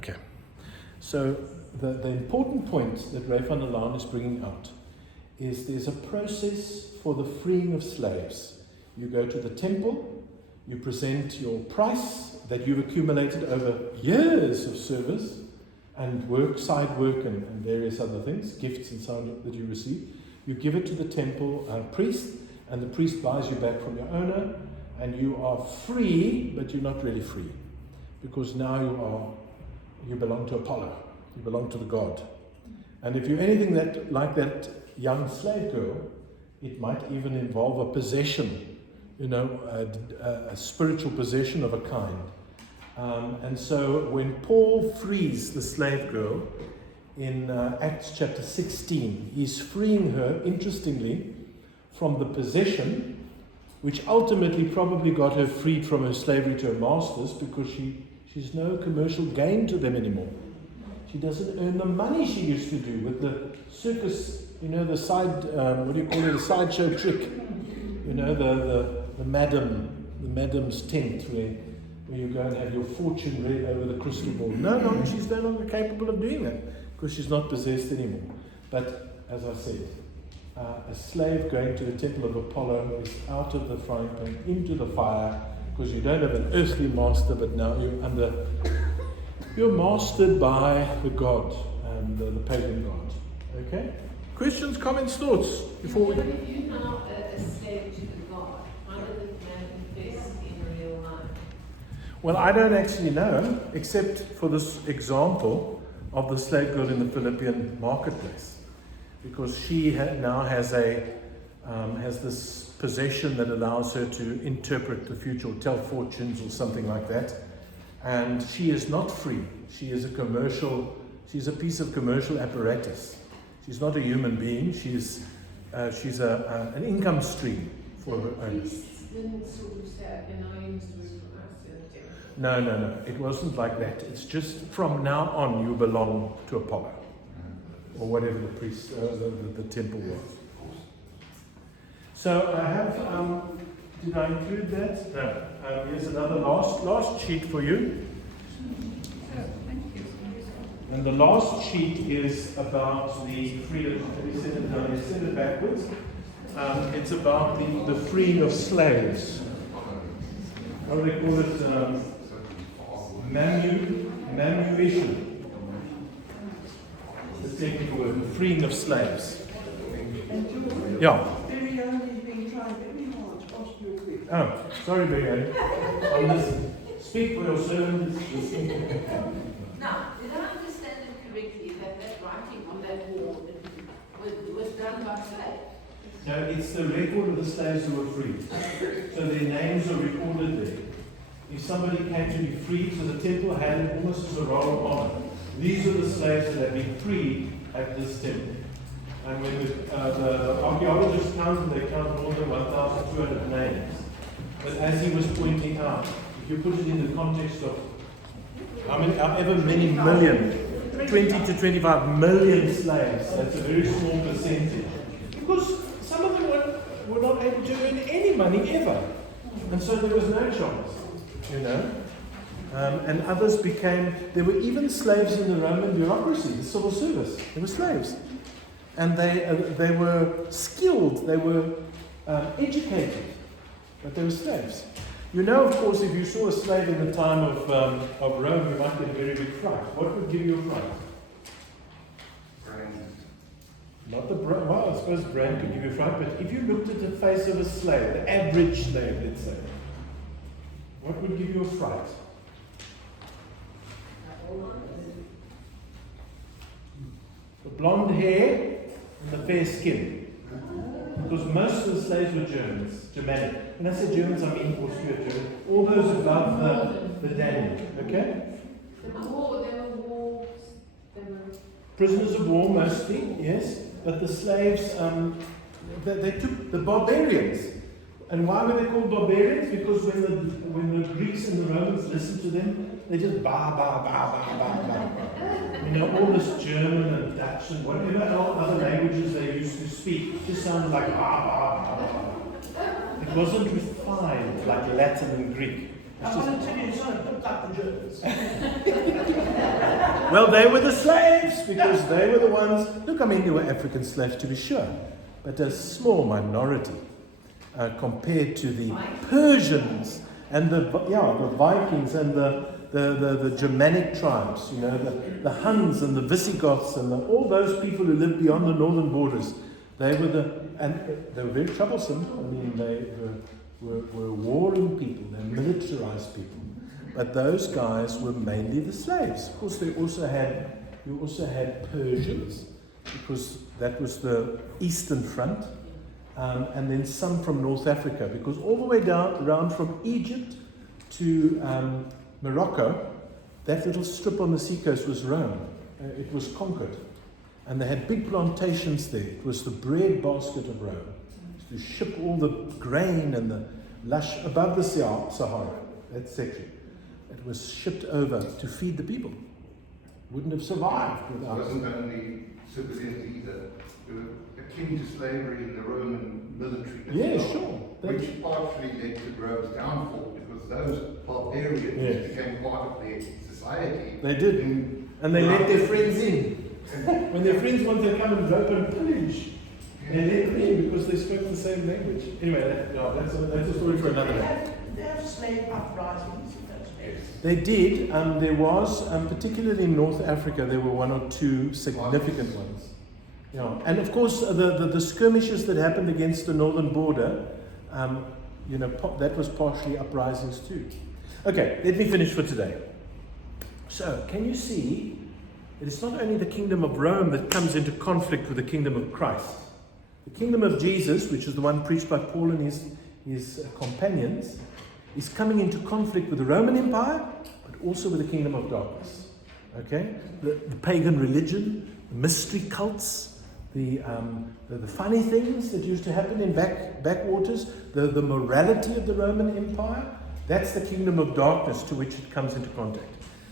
Okay. So the important point that Ray van der Laan is bringing out is there's a process for the freeing of slaves. You go to the temple, you present your price that you've accumulated over years of service and work, side work and various other things, gifts and so on that you receive. You give it to the temple priest, and the priest buys you back from your owner, and you are free, but you're not really free, because now you belong to Apollo, you belong to the god. And if you're anything like that young slave girl, it might even involve a possession, a spiritual possession of a kind. And so when Paul frees the slave girl in Acts chapter 16, he's freeing her, interestingly, from the possession, which ultimately probably got her freed from her slavery to her masters, because she's no commercial gain to them anymore. She doesn't earn the money she used to do with the circus, the side, the sideshow trick, the madam's tent where you go and have your fortune read over the crystal ball. No, she's no longer capable of doing that because she's not possessed anymore. But as I said, a slave going to the temple of Apollo is out of the frying pan into the fire, because you don't have an earthly master, but now you're mastered by the god, the pagan god. Okay? Questions, comments, thoughts before we. But if you're now a slave to the god, how does it manifest in real life? Well, I don't actually know, except for this example of the slave girl in the Philippian marketplace, because she now has this possession that allows her to interpret the future or tell fortunes or something like that. And she is not free. She's a piece of commercial apparatus. She's not a human being. She's an income stream for her owners. No. It wasn't like that. It's just from now on you belong to Apollo, or whatever the priest, the temple was. So I have, did I include that? No. Here's another last sheet for you. And the last sheet is about the freedom. Let me send it down. Send it backwards. It's about the freeing of slaves. How do they call it? Manumission. The technical word, the freeing of slaves. Yeah. Oh, sorry, Barry. I'll listen. Speak for your servant. Now, did I understand it correctly that writing on that wall was done by slaves? No, it's the record of the slaves who were freed. So their names are recorded there. If somebody came to be freed, so the temple had it almost as a roll of honor. These are the slaves that have been freed at this temple. And when the archaeologists counted, they counted more than 1,200 names. But as he was pointing out, if you put it in the context of however many million, 20 to 25 million slaves, that's a very small percentage. Because some of them were not able to earn any money ever. And so there was no chance, And others there were even slaves in the Roman bureaucracy, the civil service. They were slaves. And they were skilled, they were educated, but they were slaves. Of course, if you saw a slave in the time of Rome, you might get a very big fright. What would give you a fright? Brand. Not the brand. Well, I suppose brand could give you a fright, but if you looked at the face of a slave, the average slave, let's say, what would give you a fright? The blonde hair and the fair skin. Because most of the slaves were Germanic. When I say Germans, I mean Austro-German. All those above the Danube, okay? They were wolves. Prisoners of war mostly, yes. But the slaves, they took the barbarians. And why were they called barbarians? Because when the Greeks and the Romans listened to them, they just ba, ba, ba, ba, ba, ba. All this German and Dutch and whatever other languages they used to speak just sounded like ba, ba, ba, ba. It wasn't refined like Latin and Greek. I want to tell you something about the Germans. Well, they were the slaves, because they were the ones. Look, I mean, there were African slaves to be sure, but a small minority compared to the Persians and the Vikings and the Germanic tribes, the Huns and the Visigoths and all those people who lived beyond the northern borders. They were they were very troublesome. I mean, they were warring people, they militarized people. But those guys were mainly the slaves. Of course, you also had Persians, because that was the Eastern Front, and then some from North Africa, because all the way around from Egypt to Morocco, that little strip on the seacoast was Rome. It was conquered. And they had big plantations there. It was the bread basket of Rome. To ship all the grain and the lush above the Sahara, that section. It was shipped over to feed the people. Wouldn't have survived without it. It wasn't only civilians either. They were akin to slavery in the Roman military. Sure. Which partially led to Rome's downfall, because those barbarians became part of their society. They did. And they let their friends in. When their friends wanted to come and rope and pillage, they let them in because they spoke the same language. Anyway, that's a story for another day. They have slave uprisings in those days. They did. There was, particularly in North Africa, there were one or two significant ones. And of course, the skirmishes that happened against the northern border, that was partially uprisings too. Okay, let me finish for today. So, can you see that it's not only the kingdom of Rome that comes into conflict with the kingdom of Christ? The kingdom of Jesus, which is the one preached by Paul and his companions, is coming into conflict with the Roman Empire, but also with the kingdom of darkness. Okay? The pagan religion, the mystery cults, the funny things that used to happen in backwaters, the morality of the Roman Empire, that's the kingdom of darkness to which it comes into contact.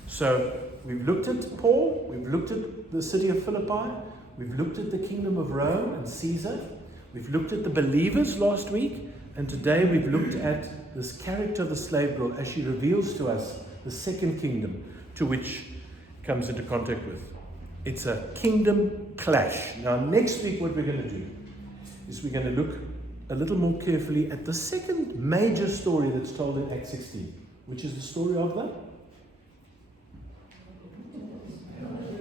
So we've looked at Paul, we've looked at the city of Philippi, we've looked at the kingdom of Rome and Caesar, we've looked at the believers last week, and today we've looked at this character of the slave girl as she reveals to us the second kingdom to which it comes into contact with. It's a kingdom clash. Now next week what we're going to do is we're going to look a little more carefully at the second major story that's told in Acts 16, which is the story of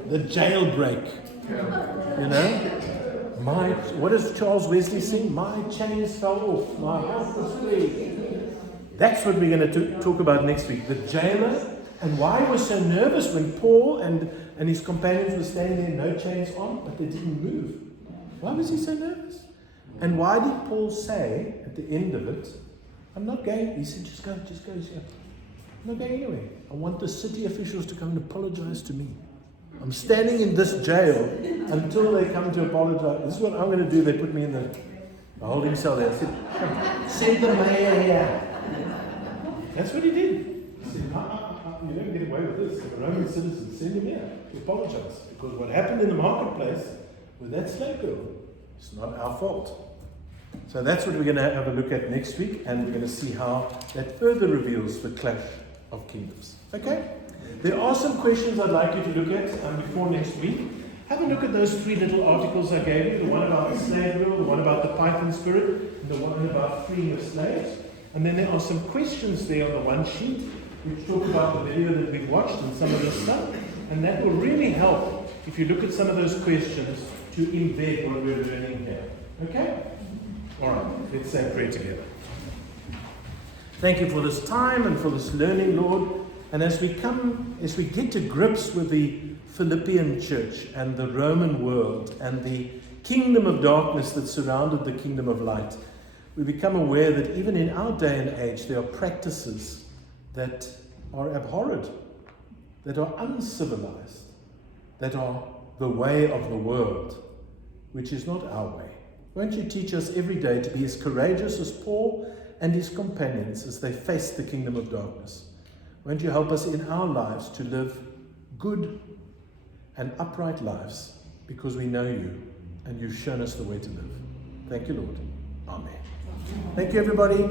the jailbreak. What does Charles Wesley sing? My chains fell off, my heart was free. That's what we're going to talk about next week. The jailer, and why he was so nervous when Paul and his companions were standing there, no chains on, but they didn't move. Why was he so nervous? And why did Paul say at the end of it, I'm not going? He said, just go. I'm not going anywhere. I want the city officials to come and apologize to me. I'm standing in this jail until they come to apologize. This is what I'm going to do. They put me in the holding cell there. I said, send the mayor here. That's what he did. He said, you don't get away with this. The Roman citizens, send him here to apologize. Because what happened in the marketplace with that slave girl, it's not our fault. So that's what we're going to have a look at next week, and we're going to see how that further reveals the clash of kingdoms. Okay? There are some questions I'd like you to look at before next week. Have a look at those 3 little articles I gave you, the one about the slave girl, the one about the python spirit, and the one about freeing of slaves. And then there are some questions there on the one sheet which talk about the video that we've watched and some of this stuff. And that will really help if you look at some of those questions to embed what we're learning here. Okay? All right, let's say a prayer together. Thank you for this time and for this learning, Lord. And as we get to grips with the Philippian church and the Roman world and the kingdom of darkness that surrounded the kingdom of light, we become aware that even in our day and age, there are practices that are abhorred, that are uncivilized, that are the way of the world, which is not our way. Won't you teach us every day to be as courageous as Paul and his companions as they faced the kingdom of darkness? Won't you help us in our lives to live good and upright lives because we know you and you've shown us the way to live. Thank you, Lord. Amen. Thank you, everybody.